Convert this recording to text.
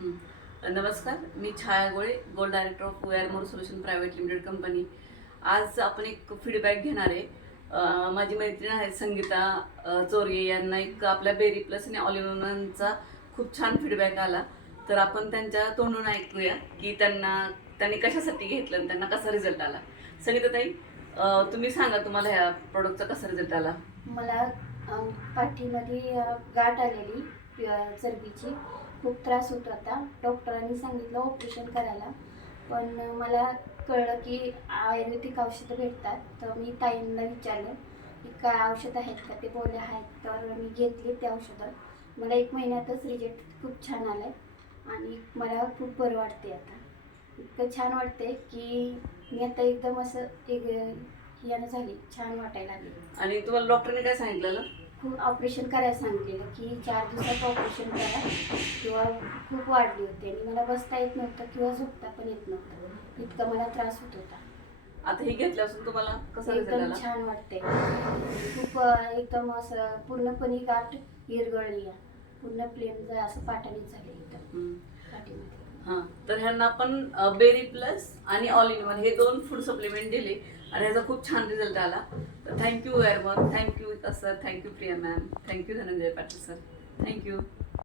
नमस्कार मी Chhaya Gole gold director of Wearmore solution private limited company आज आपण एक फीडबॅक घेणार आहे. माझी मैत्रीण आहे संगीता चोरगे यांना एक आपल्या बेरी प्लस आणि ऑलिव्हनचा खूप छान फीडबॅक आला. तर आपण त्यांच्या तोंडून ऐकूया की त्यांना त्यांनी कशासाठी घेतलं आणि त्यांना कसा रिझल्ट आला. संगीताताई तुम्ही सांगा तुम्हाला ह्या प्रोडक्टचा कसा रिझल्ट आला? मला पाठीमध्ये गाठ आलेली. चरबीची. खूप त्रास होत होता. डॉक्टरांनी सांगितलं ऑपरेशन करायला. पण मला कळलं की आयुर्वेदिक औषधं भेटतात. तर मी ताईंना विचारलं की काय औषधं आहेत का? ते बोलले आहेत. तर मी घेतली ते औषधं. मला एक महिन्यातच रिजेक्ट खूप छान आलं आहे आणि मला खूप बरं वाटते आता. इतकं छान वाटते की मी आता एकदम असं एक यानं झाली छान वाटायला लागली. आणि तुम्हाला डॉक्टरने काय सांगितलेलं? खूप ऑपरेशन करायला सांगितलेलं की चार दिवसात ऑपरेशन करा. किंवा खूप वाढली होती आणि मला बसता येत नव्हतं किंवा झोपता पण येत नव्हतं. इतका मला त्रास होत होता. आता हे घेतल्यापासून तुम्हाला कसा रिझल्ट एकदम आला? छान वाटते खूप अं, एकदम असं पूर्णपणे गाठ विरगळली आहे पूर्ण प्लेन असं पाठाने झाले एकदम. हा तर ह्यांना आपण बेरी प्लस आणि ऑल इन वन हे दोन फूड सप्लिमेंट दिले. आणि ह्याचा खूप छान रिझल्ट आला. तर thank you एअरमन thank you sir thank you Priya ma'am thank you Dhananjay Patil sir thank you